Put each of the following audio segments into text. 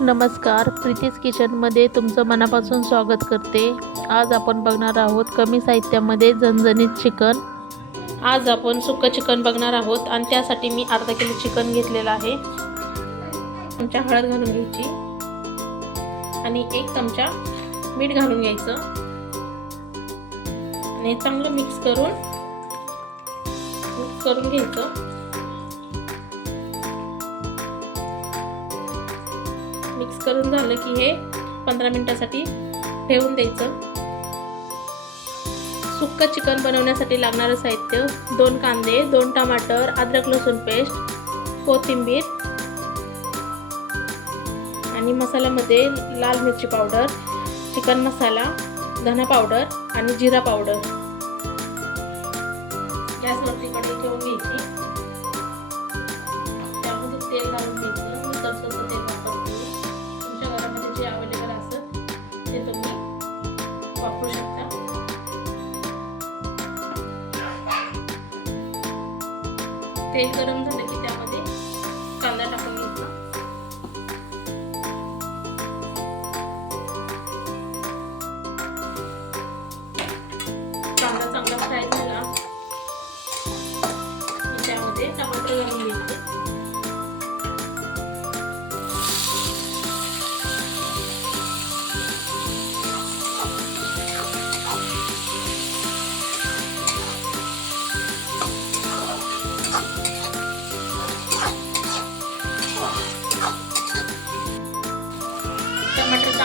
नमस्कार प्रीतीज किचनमध्ये तुमचं मनापासून स्वागत करते. आज आपण बघणार आहोत कमी साहित्यामध्ये झणझणीत चिकन. आज आपण सुक्कं चिकन बघणार आहोत आणि त्यासाठी मी अर्धा किलो चिकन घेतलेलं आहे. चमचा हळद घालून घ्यायची आणि एक चमचा मीठ घालून घ्यायचं. आणि चांगलं मिक्स करून मिक्स करून घ्यायचं. मिक्स करून झालं की हे पंधरा मिनटासाठी ठेवून द्यायचं. सुक्कं चिकन बनवण्यासाठी लागणारं साहित्य दोन कांदे दोन टमाटर अद्रक लसूण पेस्ट कोथिंबीर आणि मसाल्यामध्ये लाल मिरची पावडर चिकन मसाला धना पावडर आणि जिरा पावडर. वापरू शकता. तेल गरम झालं की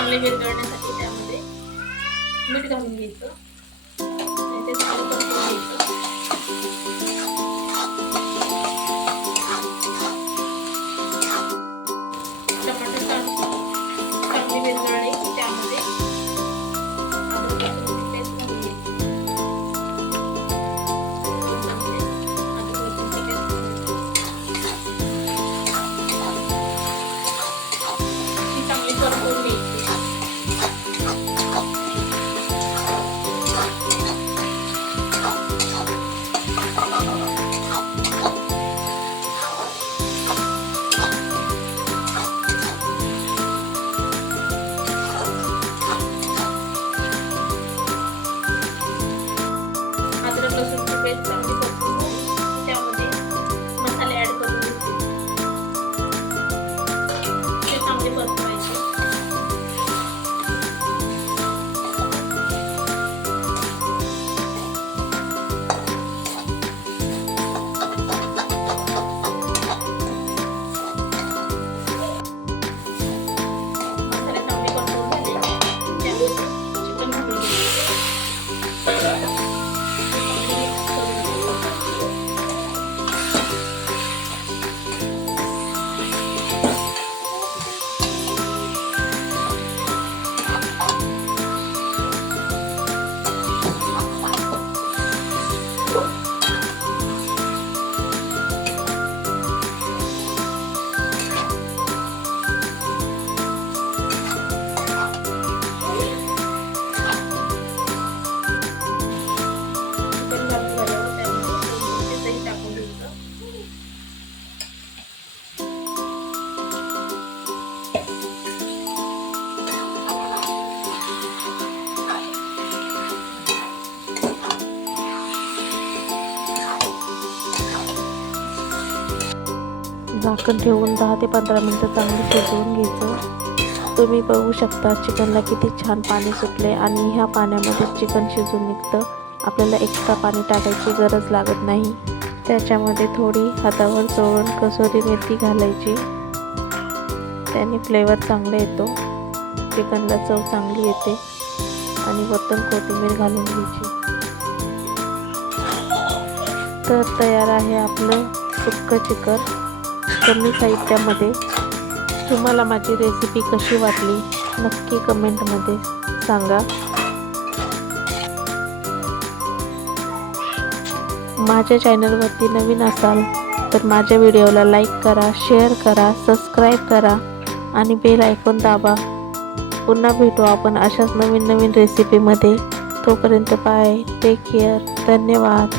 चांगले विरघळण्यासाठी त्यामध्ये मीठ घालून घ्यायचं. आणि ते चांगलं परतून घ्यायचं. टमाटर चांगले विरघळले lang. झाकण ठेवून दहा ते पंधरा मिनटं चांगलं शिजवून घ्यायचं. तुम्ही बघू शकता चिकनला किती छान पाणी सुटले आणि ह्या पाण्यामध्ये चिकन शिजून निघतं. आपल्याला एक्स्ट्रा पाणी टाकायची गरज लागत नाही. त्याच्यामध्ये थोडी हातावर चोळून कसोरी मेथी घालायची. त्याने फ्लेवर चांगला येतो. चिकनला चव चांगली येते. आणि वतन कोथिंबीर घालून घ्यायची. तर तयार आहे आपलं सुक्क चिकन. कमी साहित्यामध्ये. तुम्हाला माझी रेसिपी कशी वाटली नक्की कमेंटमध्ये सांगा. माझ्या चॅनलवरती नवीन असाल तर माझ्या व्हिडिओला लाईक करा शेअर करा सबस्क्राईब करा आणि बेल ऐकून दाबा. पुन्हा भेटू आपण अशाच नवीन नवीन रेसिपीमध्ये तोपर्यंत बाय टेक केअर धन्यवाद.